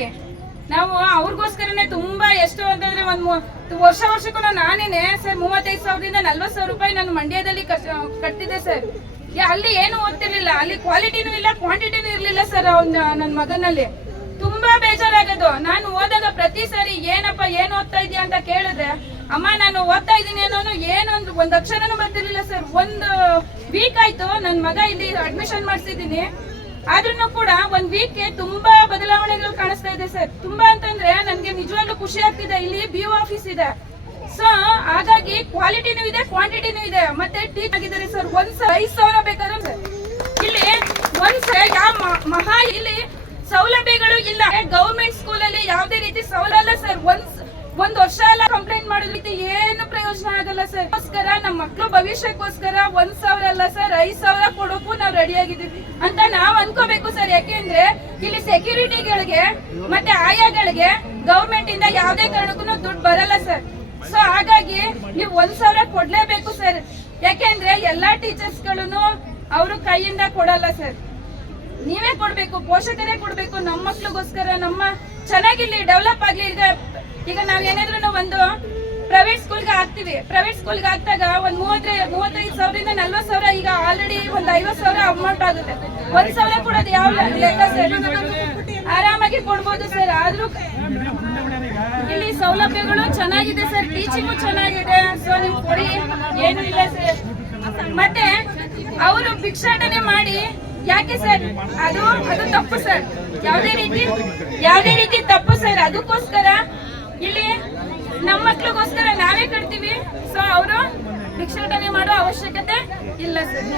ಇಲ್ಲಿ ನಾವು ಅವ್ರಿಗೋಸ್ಕರನೇ ತುಂಬಾ ಎಷ್ಟು ಅಂತಂದ್ರೆ ವರ್ಷಕ್ಕೂ ನಾನೇನೆ ಸರ್ 35,000ದಿಂದ 40,000 ರೂಪಾಯಿ ನಾನು ಮಂಡ್ಯದಲ್ಲಿ ಕಟ್ತಿದ್ದೆ ಸರ್. ಅಲ್ಲಿ ಏನು ಓದ್ತಿರ್ಲಿಲ್ಲ, ಅಲ್ಲಿ ಕ್ವಾಲಿಟಿನೂ ಇಲ್ಲ ಕ್ವಾಂಟಿಟಿನೂ ಇರ್ಲಿಲ್ಲ ಸರ್. ನನ್ನ ಮಗನಲ್ಲಿ ತುಂಬಾ ಬೇಜಾರಾಗೋದು. ನಾನು ಓದಾಗ ಪ್ರತಿ ಸಾರಿ ಏನಪ್ಪ ಏನ್ ಓದ್ತಾ ಇದೀಯ ಅಂತ ಕೇಳಿದ್ರೆ, ಅಮ್ಮ ನಾನು ಓದ್ತಾ ಇದ್ದೀನಿ ಅನ್ನೋನು ಒಂದ್ ಅಕ್ಷರನೂ ಬರ್ತಿರ್ಲಿಲ್ಲ ಸರ್. 1 ವೀಕ್ ಆಯ್ತು ನನ್ನ ಮಗ ಇಲ್ಲಿ ಅಡ್ಮಿಷನ್ ಮಾಡಿಸಿದೀನಿ, ಆದ್ರೂ ಕೂಡ 1 ವೀಕ್ ಗೆ ತುಂಬಾ ಬದಲಾವಣೆಗಳು ಕಾಣಿಸ್ತಾ ಇದೆ ಸರ್. ತುಂಬಾ ಅಂತಂದ್ರೆ ನನ್ಗೆ ನಿಜವಾಗ್ಲೂ ಖುಷಿ ಆಗ್ತಿದೆ. ಇಲ್ಲಿ BO ಆಫೀಸ್ ಇದೆ, ಸೊ ಹಾಗಾಗಿ ಕ್ವಾಲಿಟಿನೂ ಇದೆ ಕ್ವಾಂಟಿಟಿನೂ ಇದೆ. ಮತ್ತೆ ಟೀಚ್ ಆಗಿದ್ದಾರೆ ಸರ್. 5,000 ಬೇಕಾದ್ರೆ ಸರ್ ಇಲ್ಲಿ ಮಹಾ ಇಲ್ಲಿ ಸೌಲಭ್ಯಗಳು ಇಲ್ಲ. ಗೌರ್ಮೆಂಟ್ ಸ್ಕೂಲ್ ಅಲ್ಲಿ ಯಾವುದೇ ರೀತಿ ಸೌಲಭ್ಯ ಸರ್. ಒಂದ್ ವರ್ಷ ಎಲ್ಲ ಕಂಪ್ಲೇಂಟ್ ಮಾಡೋದ್ರಿಂದ ಏನು ಪ್ರಯೋಜನ ಆಗಲ್ಲ ಸರ್. ನಮ್ಮ ಮಕ್ಳು ಭವಿಷ್ಯಕ್ಕೋಸ್ಕರ 1,000 ಅಲ್ಲ ಸರ್ 5,000 ಕೊಡೋಕು ನಾವ್ ರೆಡಿ ಆಗಿದ್ದೀವಿ ಅಂತ ನಾವ್ ಅನ್ಕೋಬೇಕು ಸರ್. ಯಾಕೆಂದ್ರೆ ಇಲ್ಲಿ ಸೆಕ್ಯೂರಿಟಿಗಳಿಗೆ ಮತ್ತೆ ಆಯಾಗಳಿಗೆ ಗೌರ್ಮೆಂಟ್ ಇಂದ ಯಾವ್ದೇ ಕಾರಣಕ್ಕೂ ದುಡ್ಡು ಬರಲ್ಲ ಸರ್. ಸೊ ಹಾಗಾಗಿ ನೀವು 1,000 ಕೊಡ್ಲೇಬೇಕು ಸರ್. ಯಾಕೆಂದ್ರೆ ಎಲ್ಲಾ ಟೀಚರ್ಸ್ ಗಳನ್ನು ಅವರು ಕೈಯಿಂದ ಕೊಡಲ್ಲ ಸರ್, ನೀವೇ ಕೊಡ್ಬೇಕು, ಪೋಷಕರೇ ಕೊಡ್ಬೇಕು. ನಮ್ಮ ಮಕ್ಳಿಗೋಸ್ಕರ ನಮ್ಮ ಚೆನ್ನಾಗಿರ್ಲಿ, ಡೆವಲಪ್ ಆಗ್ಲಿ. ಈಗ ನಾವ್ ಏನಾದ್ರು ಒಂದು ಪ್ರೈವೇಟ್ ಸ್ಕೂಲ್ಗೆ ಹಾಕ್ತಿವಿ, ಪ್ರೈವೇಟ್ ಸ್ಕೂಲ್ಗೆ ಹಾಕ್ದಾಗ 35,000ರಿಂದ 40,000, ಈಗ ಆಲ್ರೆಡಿ 50,000 ಅಮೌಂಟ್ ಆಗುತ್ತೆ. 1,000 ಕೊಡೋದು ಯಾವ ಲೆಕ್ಕ ಸರ್? ಆರಾಮಾಗಿ ಕೊಡ್ಬೋದು ಸರ್. ಆದ್ರೂ ಇಲ್ಲಿ ಸೌಲಭ್ಯಗಳು ಚೆನ್ನಾಗಿದೆ ಸರ್, ಟೀಚಿಂಗು ಚೆನ್ನಾಗಿದೆ. ಸೊ ನಿಮ್ ಕೊಡಿ, ಏನು ಇಲ್ಲ ಸರ್. ಮತ್ತೆ ಅವರು ಭಿಕ್ಷಾಟನೆ ಮಾಡಿ ಯಾಕೆ ಸರ್? ಅದು ತಪ್ಪು ಸರ್. ಯಾವುದೇ ರೀತಿ ತಪ್ಪು ಸರ್. ಅದಕ್ಕೋಸ್ಕರ ಇಲ್ಲಿ ನಮ್ಮ ಮಕ್ಳಿಗೋಸ್ಕರ ನಾವೇ ಕಟ್ತೀವಿ. ಸೊ ಅವರು ಭಿಕ್ಷಾಟನೆ ಮಾಡೋ ಅವಶ್ಯಕತೆ ಇಲ್ಲ ಸರ್.